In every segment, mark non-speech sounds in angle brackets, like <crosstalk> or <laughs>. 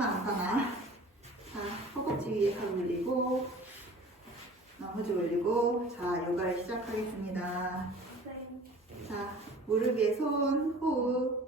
아사나. 자, 허벅지 위에 가 올리고, 나머지 올리고, 자, 요가를 시작하겠습니다. 자, 무릎 위에 손, 호흡.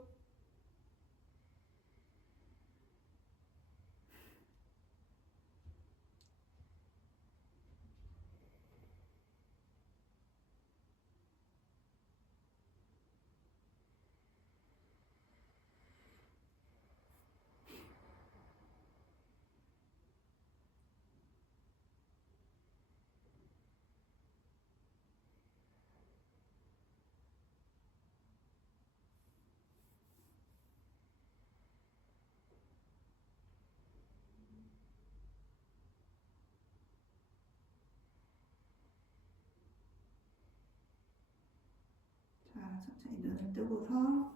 자, 천천히 눈을 뜨고서,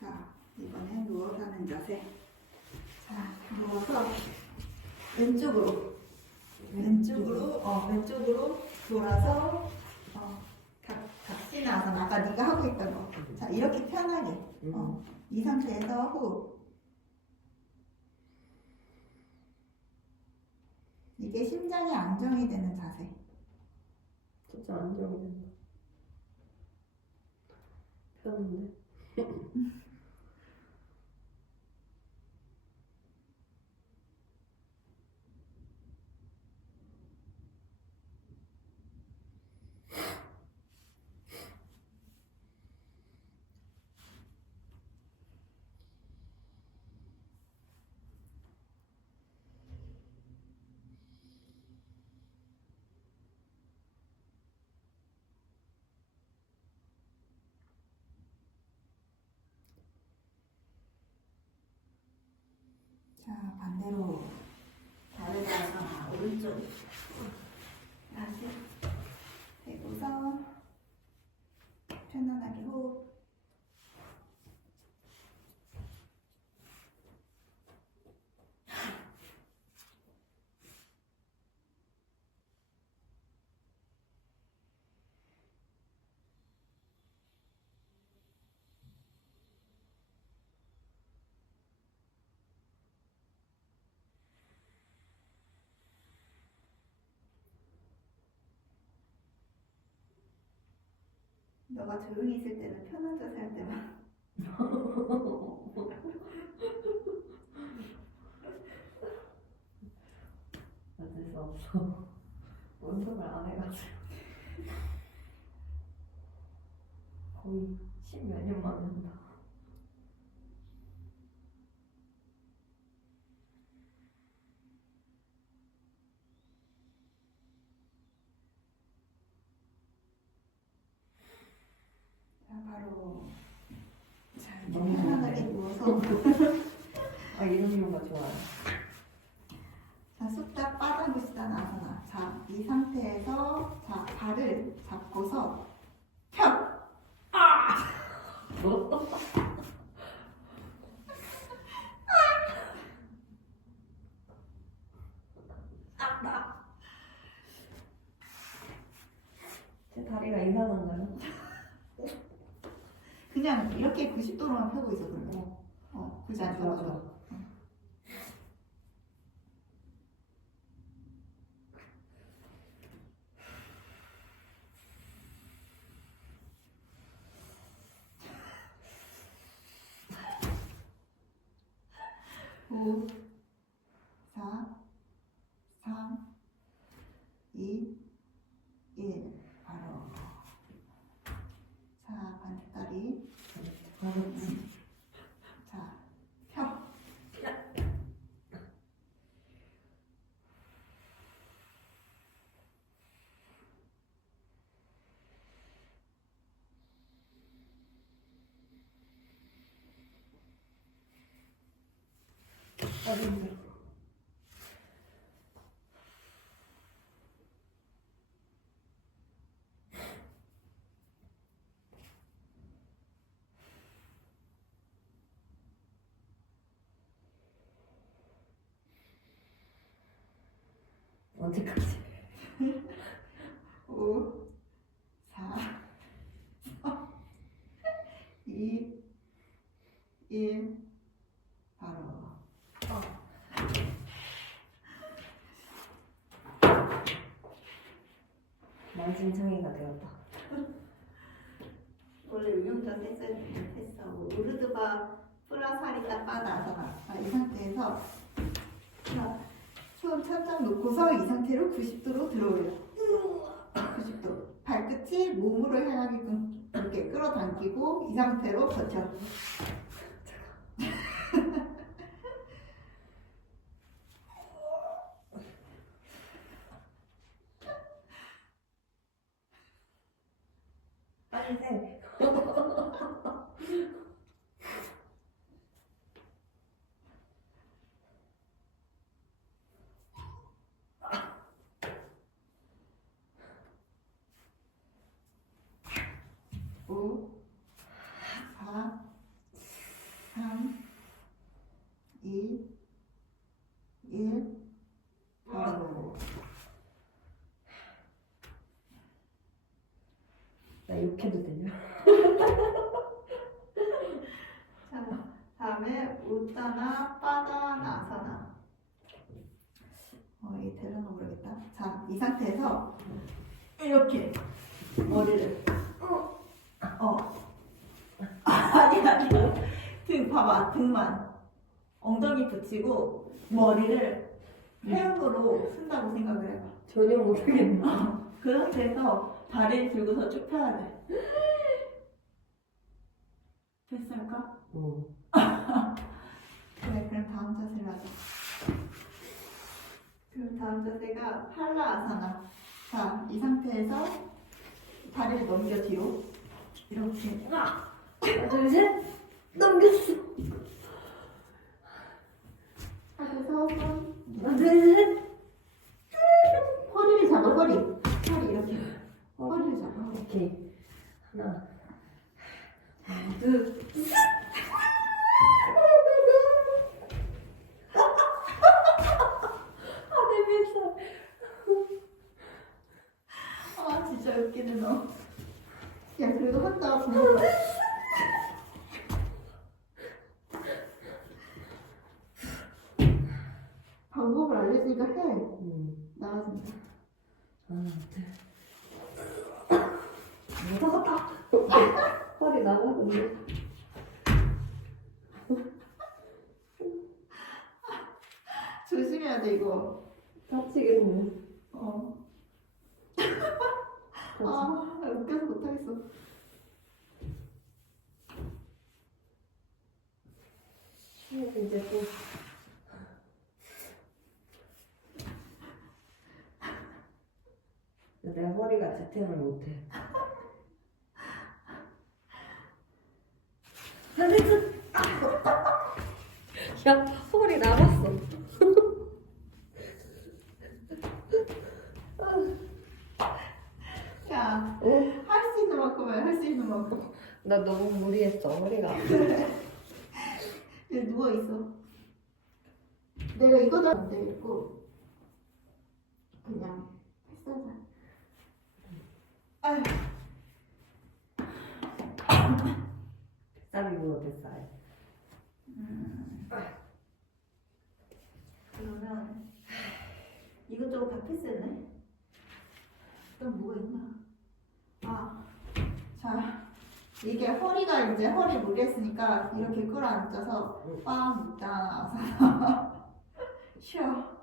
자, 이번엔 누워서 하는 자세. 자, 누워서 왼쪽으로, 왼쪽으로, 어, 왼쪽으로 돌아서, 어, 각, 각시나선 아까 네가 하고 있던 거. 자, 이렇게 편하게, 어, 이 상태에서 호흡. 이게 심장이 안정이 되는 자세. 진짜 안정이 된다. 편한데? <laughs> 자, 반대로 다르다가 오른쪽 다시 대고서 편안하게 호흡 너가 조용히 있을 때는 자세 할 때만 <laughs> 어쩔 수 없어. 운동을 안 해가지고. 거의 십몇 년 만에 한다. 자 바로 자 너무 이렇게 아, 이런 이유가 좋아요. 자 쑥딱 빠다구시단 아사나. 자 이 상태에서 자 발을 잡고서 펴! 제 다리가 이상한가요? 그냥 이렇게 90도로만 펴고 있어 그래 어 펴고 좋아. 오, 다릅니다. 언제까지? 5, 4, 2, 1. 했어야 되는 했어. 뭐 우르드바 프라사리다 빠다서가 자, 이 상태에서 자, 손 천장 놓고서 이 상태로 90도로 들어올려. 90도. 발끝이 몸으로 향하게끔 이렇게 끌어당기고 이 상태로 버텨. 빨리 해. 오, 사, 삼, 이, 일, 바로. 나 욕해도 되냐? 자, 다음에 우따나 빠다나사나. 어, 이게 되려나 모르겠다. 자, 이 상태에서 이렇게 머리를 어, 어. <laughs> 아니 아니 등 봐봐 등만 엉덩이 붙이고 머리를 회음으로 쓴다고 생각을 해봐. 전혀 모르겠네. 그 상태에서 다리를 들고서 쭉 펴야 돼. 됐을까? 응. <laughs> 그래, 그럼 다음 자세를 하자. 그럼 다음 자세가 팔라아사나. 자, 이 상태에서 다리를 넘겨 뒤로. 이렇게. 하나, 둘, 셋. 넘겼어. 손. 하나, 둘, 셋. 허리를 잡아, 허리. 허리 이렇게. 허리를 잡아. 오케이. 하나, 둘. 아, 내 뱃살. 아, 진짜 웃기네, 너. 야, 그래도 한다, 분명. 방법을 알려주니까 해. 응. 나아진다. 하나, 둘. 무서웠다. 허리 나가던데. 조심해야 돼, 이거. 다치겠네. 어. 아, 웃겨서 못하겠어. 이제 또. 내 허리가 재템을 못해. 안 됐어. 야, 허리 나갔어. 야, 어? <laughs> 할 수 있는 만큼 해, 할 수 있는 만큼. 나 너무 무리했어, 허리가. 얘 누워 있어. 내가 이거도 안 되겠고, 그냥 했어자. 아휴, 뱃살이 물어, 뱃살. 그러면 이것저것 다 패스했네? 또 뭐가 있나? 아, 자, 이게 허리가 이제 허리 무리했으니까 이렇게 끌어앉아서 빵 묶잖아. <laughs> 쉬어.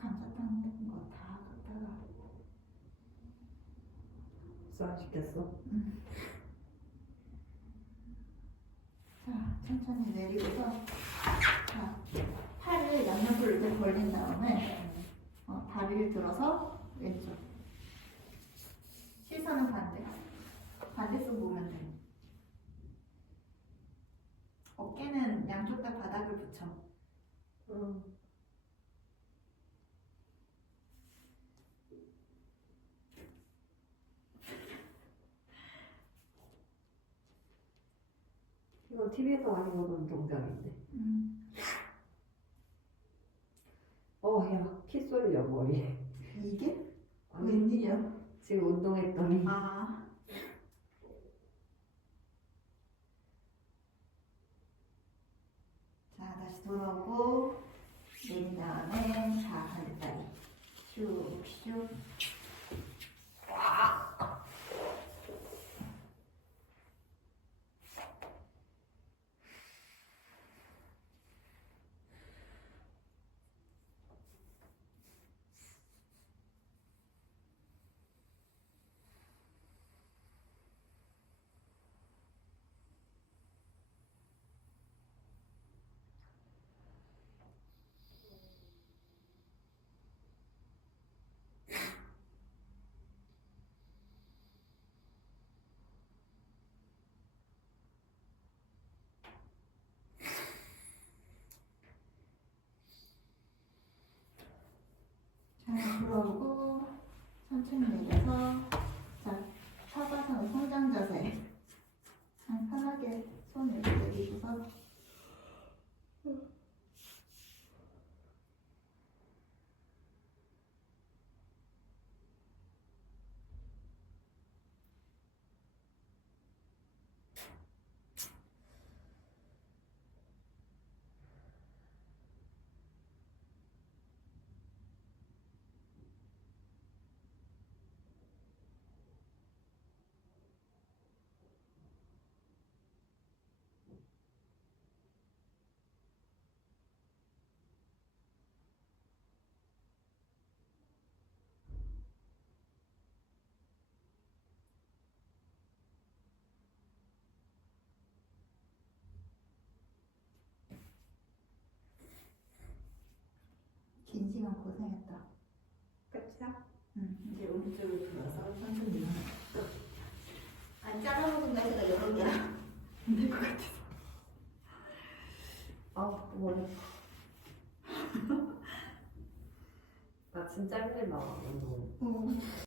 감자탕 같은 거다 갖다가 쌀 시켰어? 자, 천천히 내리고서 자, 팔을 양옆으로 이렇게 벌린 다음에 어, 다리를 들어서 왼쪽 시선은 반대 반대쪽 보면 돼 어깨는 양쪽 다 바닥을 붙여. 응. 이거 TV에서 많이 보던 동작인데. 음. 어, 야, 키 소리야, 머리. 이게? 아니, 웬일이야? 지금 운동했더니. 아. 자, 다시 돌아오고, 내린 다음에, 자, 반대다리. 슉, 슉. 자, 돌아오고, 천천히 내려서, 자, 사바상 성장 자세. 자, 편하게 손 이렇게 내리고서, 긴 시간 고생했다. 끝이야? 응, 이제 오른쪽으로 돌아서 천천히. 안 잘라먹은다 해서 여러 개야. 안될 것 같아서. 아, 머리. <laughs> 나 진짜 힘들다. 어.